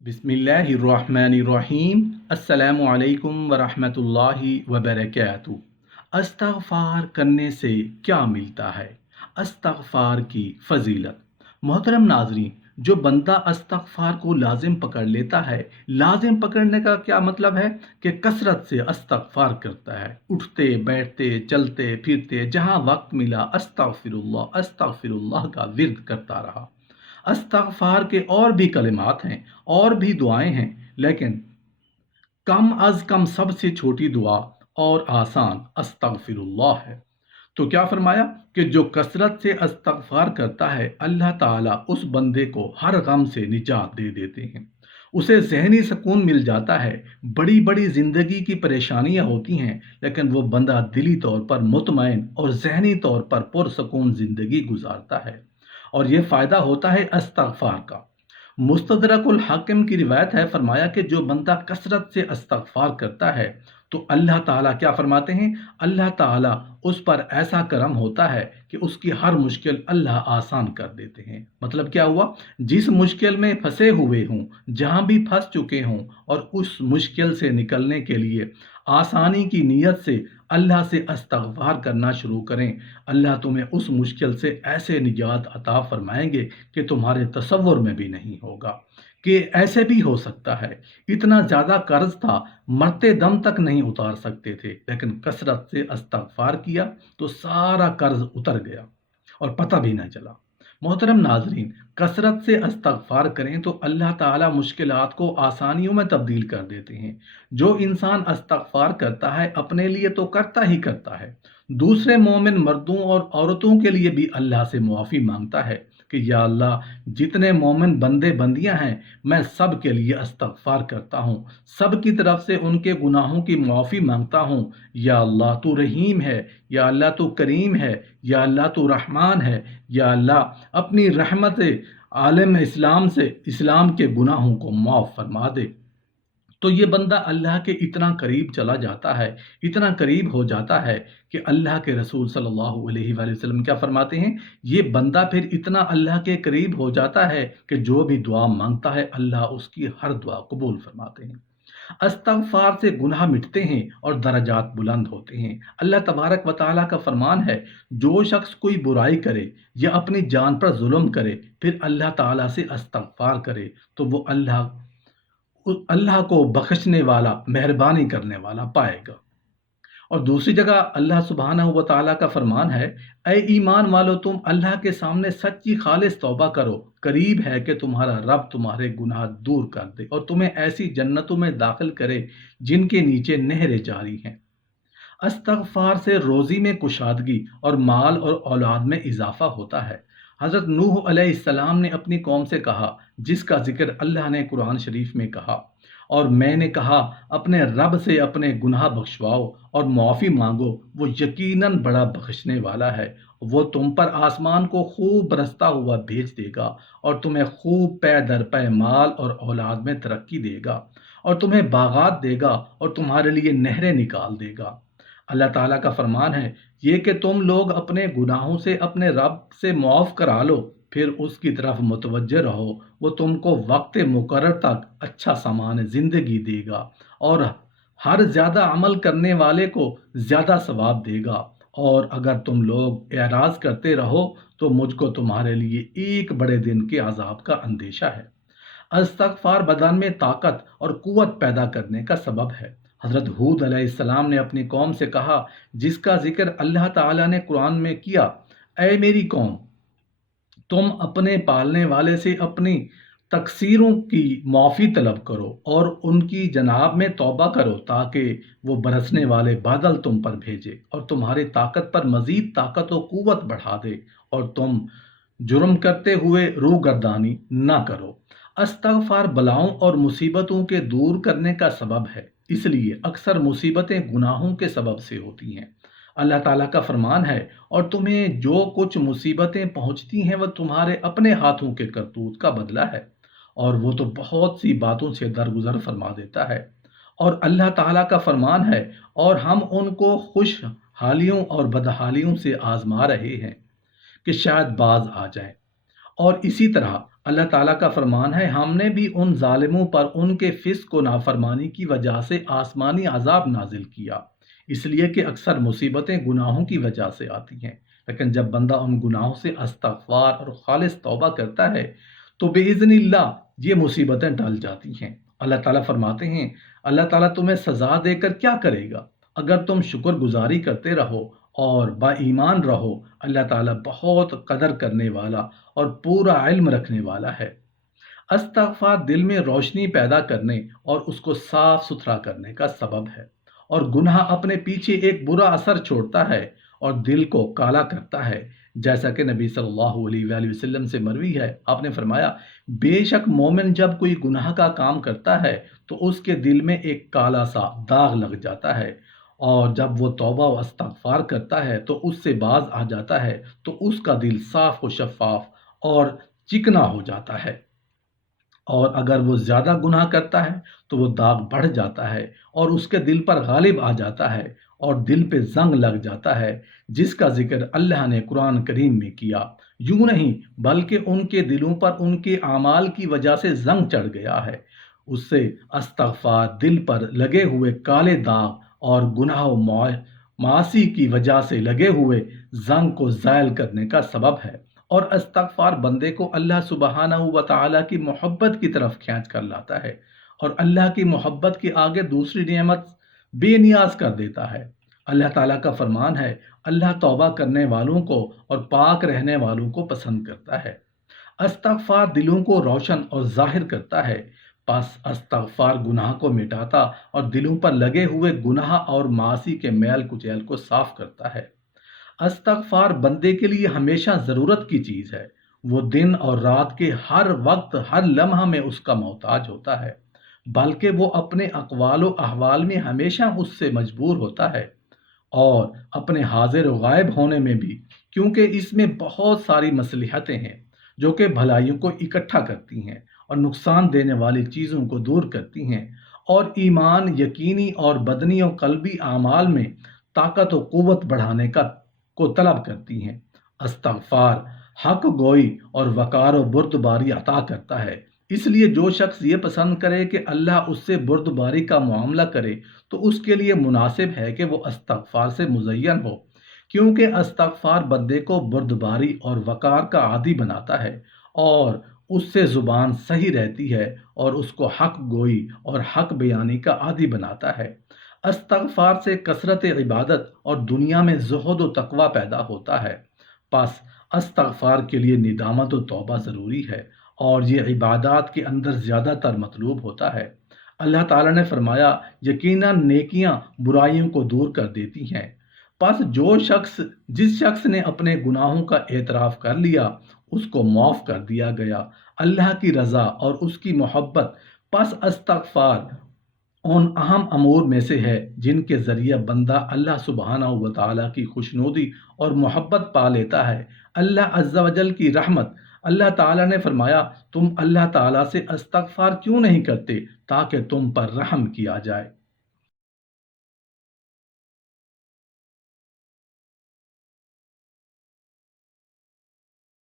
बिस्मिल्लाहिर्रहमानिर्रहीम। अस्सलामु अलैकुम वरहमतुल्लाहि वबरकातुहू। अस्तगफार करने से क्या मिलता है? अस्तगफार की फजीलत। मोहतरम नाजरीन, जो बंदा अस्तगफार को लाजिम पकड़ लेता है, लाजिम पकड़ने का क्या मतलब है कि कसरत से अस्तगफार करता है, उठते बैठते चलते फिरते जहाँ वक्त मिला अस्तगफिरुल्लाह अस्तगफिरुल्लाह का विर्द करता रहा। अस्तगफार के और भी कलिमात हैं और भी दुआएं हैं, लेकिन कम अज कम सबसे छोटी दुआ और आसान अस्तगफिरुल्लाह है। तो क्या फरमाया कि जो कसरत से अस्तगफार करता है, अल्लाह ताला उस बंदे को हर गम से निजात दे देते हैं, उसे जहनी सुकून मिल जाता है। बड़ी बड़ी जिंदगी की परेशानियां होती हैं, लेकिन वो बंदा दिली तौर पर मुतमईन और जहनी तौर पर पुरसकून जिंदगी गुजारता है। और ये फ़ायदा होता है अस्तगफार का। मुस्तदरकुल हाकिम की रिवायत है, फरमाया कि जो बंदा कसरत से अस्तगफार करता है तो अल्लाह ताला क्या फरमाते हैं, अल्लाह ताला उस पर ऐसा करम होता है कि उसकी हर मुश्किल अल्लाह आसान कर देते हैं। मतलब क्या हुआ, जिस मुश्किल में फंसे हुए हों, जहां भी फंस चुके हों, और उस मुश्किल से निकलने के लिए आसानी की नीयत से अल्लाह से अस्तगफार करना शुरू करें, अल्लाह तुम्हें उस मुश्किल से ऐसे निजात अता फरमाएंगे कि तुम्हारे तसव्वुर में भी नहीं होगा कि ऐसे भी हो सकता है। इतना ज़्यादा कर्ज था, मरते दम तक नहीं उतार सकते थे, लेकिन कसरत से अस्तगफार किया तो सारा कर्ज उतर गया और पता भी न चला। मोहतरम नाजरीन, कसरत से अस्तगफार करें तो अल्लाह ताला मुश्किलात को आसानियों में तब्दील कर देते हैं। जो इंसान अस्तगफार करता है अपने लिए तो करता ही करता है, दूसरे मोमिन मर्दों और औरतों के लिए भी अल्लाह से मुआफ़ी मांगता है कि या अल्लाह, जितने मोमिन बंदे बंदियां हैं, मैं सब के लिए अस्तगफार करता हूँ, सब की तरफ से उनके गुनाहों की मुआफ़ी मांगता हूँ। या अल्लाह तू रहीम है, या अल्लाह तू करीम है, या अल्लाह तू रहमान है। या अल्लाह, अपनी रहमत से आलम इस्लाम से इस्लाम के गुनाहों को माफ़ फरमा दे। तो ये बंदा अल्लाह के इतना करीब चला जाता है, इतना करीब हो जाता है कि अल्लाह के रसूल सल्लल्लाहु अलैहि वसल्लम क्या फरमाते हैं, ये बंदा फिर इतना अल्लाह के करीब हो जाता है कि जो भी दुआ मांगता है अल्लाह उसकी हर दुआ कबूल फरमाते हैं। अस्तगफार से गुनाह मिटते हैं और दरजात बुलंद होते हैं। अल्लाह तबारक व तआला का फरमान है, जो शख्स कोई बुराई करे या अपनी जान पर जुल्म करे, फिर अल्लाह ताला से अस्तगफार करे, तो वो अल्लाह को बख्शने वाला, मेहरबानी करने वाला पाएगा। और दूसरी जगह अल्लाह सुब्हानहू व तआला का फरमान है, ऐ ईमान वालो, तुम अल्लाह के सामने सच्ची खालिस तौबा करो, करीब है कि तुम्हारा रब तुम्हारे गुनाह दूर कर दे और तुम्हें ऐसी जन्नतों में दाखिल करे जिनके नीचे नहरें जारी हैं। अस्तगफार से रोज़ी में कुशादगी और माल और औलाद में इजाफा होता है। हज़रत नूह अलैहिस्सलाम ने अपनी कौम से कहा, जिसका जिक्र अल्लाह ने कुरान शरीफ में कहा, और मैंने कहा, अपने रब से अपने गुनाह बख्शवाओ और मुआफ़ी मांगो, वो यकीनन बड़ा बख्शने वाला है। वो तुम पर आसमान को खूब बरसता हुआ भेज देगा और तुम्हें खूब पै दर पै माल और औलाद में तरक्की देगा, और तुम्हें बागात देगा और तुम्हारे लिए नहरें निकाल देगा। अल्लाह ताला का फरमान है, ये कि तुम लोग अपने गुनाहों से अपने रब से मुआफ़ करा लो, फिर उसकी तरफ मुतवज्जे रहो, वो तुमको वक्त मुकर्रर तक अच्छा सामान ज़िंदगी देगा और हर ज़्यादा अमल करने वाले को ज़्यादा सवाब देगा। और अगर तुम लोग एराज़ करते रहो तो मुझको तुम्हारे लिए एक बड़े दिन के अज़ाब का अंदेशा है। इस्तग़फ़ार बदन में ताकत और क़ुव्वत पैदा करने का सबब है। हज़रत हूद अलैहिस्सलाम ने अपनी कौम से कहा, जिसका ज़िक्र अल्लाह ताला ने कुरान में किया, ऐ मेरी कौम, तुम अपने पालने वाले से अपनी तकसीरों की माफ़ी तलब करो और उनकी जनाब में तौबा करो, ताकि वो बरसने वाले बादल तुम पर भेजे और तुम्हारी ताकत पर मज़ीद ताकत व क़ुव्वत बढ़ा दे, और तुम जुर्म करते हुए रूगर्दानी ना करो। इस्तग़फ़ार बलाओं और मुसीबतों के दूर करने का सबब है, इसलिए अक्सर मुसीबतें गुनाहों के सबब से होती हैं। अल्लाह ताला का फरमान है, और तुम्हें जो कुछ मुसीबतें पहुंचती हैं वह तुम्हारे अपने हाथों के करतूत का बदला है, और वो तो बहुत सी बातों से दरगुजर फरमा देता है। और अल्लाह ताला का फरमान है, और हम उनको खुश हालियों और बदहालियों से आजमा रहे हैं कि शायद बाज आ जाए। और इसी तरह اللہ تعالیٰ کا فرمان ہے، ہم نے بھی ان ظالموں پر ان کے فسق و نافرمانی کی وجہ سے آسمانی عذاب نازل کیا، اس لیے کہ اکثر مصیبتیں گناہوں کی وجہ سے آتی ہیں، لیکن جب بندہ ان گناہوں سے استغفار اور خالص توبہ کرتا ہے تو بِإِذْنِ اللہ یہ مصیبتیں ٹل جاتی ہیں۔ اللہ تعالیٰ فرماتے ہیں، اللہ تعالیٰ تمہیں سزا دے کر کیا کرے گا؟ اگر تم شکر گزاری کرتے رہو اور با ایمان رہو، اللہ تعالیٰ بہت قدر کرنے والا اور پورا علم رکھنے والا ہے۔ استغفار دل میں روشنی پیدا کرنے اور اس کو صاف ستھرا کرنے کا سبب ہے، اور گناہ اپنے پیچھے ایک برا اثر چھوڑتا ہے اور دل کو کالا کرتا ہے، جیسا کہ نبی صلی اللہ علیہ وآلہ وسلم سے مروی ہے، آپ نے فرمایا، بے شک مومن جب کوئی گناہ کا کام کرتا ہے تو اس کے دل میں ایک کالا سا داغ لگ جاتا ہے، اور جب وہ توبہ و استغفار کرتا ہے تو اس سے باز آ جاتا ہے تو اس کا دل صاف و شفاف اور چکنا ہو جاتا ہے، اور اگر وہ زیادہ گناہ کرتا ہے تو وہ داغ بڑھ جاتا ہے اور اس کے دل پر غالب آ جاتا ہے اور دل پہ زنگ لگ جاتا ہے، جس کا ذکر اللہ نے قرآن کریم میں کیا۔ یوں نہیں بلکہ ان کے دلوں پر ان کے اعمال کی وجہ سے زنگ چڑھ گیا ہے۔ اس سے استغفار دل پر لگے ہوئے کالے داغ اور گناہ و معاصی کی وجہ سے لگے ہوئے زنگ کو زائل کرنے کا سبب ہے، اور استغفار بندے کو اللہ سبحانہ و تعالیٰ کی محبت کی طرف کھینچ کر لاتا ہے، اور اللہ کی محبت کے آگے دوسری نعمت بے نیاز کر دیتا ہے۔ اللہ تعالیٰ کا فرمان ہے، اللہ توبہ کرنے والوں کو اور پاک رہنے والوں کو پسند کرتا ہے۔ استغفار دلوں کو روشن اور ظاہر کرتا ہے، پس استغفار گناہ کو مٹاتا اور دلوں پر لگے ہوئے گناہ اور معاصی کے میل کچیل کو صاف کرتا ہے۔ استغفار بندے کے لیے ہمیشہ ضرورت کی چیز ہے، وہ دن اور رات کے ہر وقت ہر لمحہ میں اس کا محتاج ہوتا ہے، بلکہ وہ اپنے اقوال و احوال میں ہمیشہ اس سے مجبور ہوتا ہے، اور اپنے حاضر و غائب ہونے میں بھی، کیونکہ اس میں بہت ساری مصلحتیں ہیں جو کہ بھلائیوں کو اکٹھا کرتی ہیں اور نقصان دینے والی چیزوں کو دور کرتی ہیں، اور ایمان، یقینی اور بدنی و قلبی اعمال میں طاقت و قوت بڑھانے کو طلب کرتی ہیں۔ استغفار حق گوئی اور وقار و بردباری عطا کرتا ہے، اس لیے جو شخص یہ پسند کرے کہ اللہ اس سے بردباری کا معاملہ کرے تو اس کے لیے مناسب ہے کہ وہ استغفار سے مزین ہو، کیونکہ استغفار بندے کو بردباری اور وقار کا عادی بناتا ہے، اور اس سے زبان صحیح رہتی ہے اور اس کو حق گوئی اور حق بیانی کا عادی بناتا ہے۔ استغفار سے کثرت عبادت اور دنیا میں زہد و تقوی پیدا ہوتا ہے، پس استغفار کے لیے ندامت و توبہ ضروری ہے، اور یہ عبادات کے اندر زیادہ تر مطلوب ہوتا ہے۔ اللہ تعالیٰ نے فرمایا، یقیناً نیکیاں برائیوں کو دور کر دیتی ہیں، پس جس شخص نے اپنے گناہوں کا اعتراف کر لیا اس کو معاف کر دیا گیا۔ اللہ کی رضا اور اس کی محبت، پس استغفار ان اہم امور میں سے ہے جن کے ذریعے بندہ اللہ سبحانہ و تعالیٰ کی خوشنودی اور محبت پا لیتا ہے۔ اللہ عز و جل کی رحمت، اللہ تعالیٰ نے فرمایا، تم اللہ تعالیٰ سے استغفار کیوں نہیں کرتے تاکہ تم پر رحم کیا جائے۔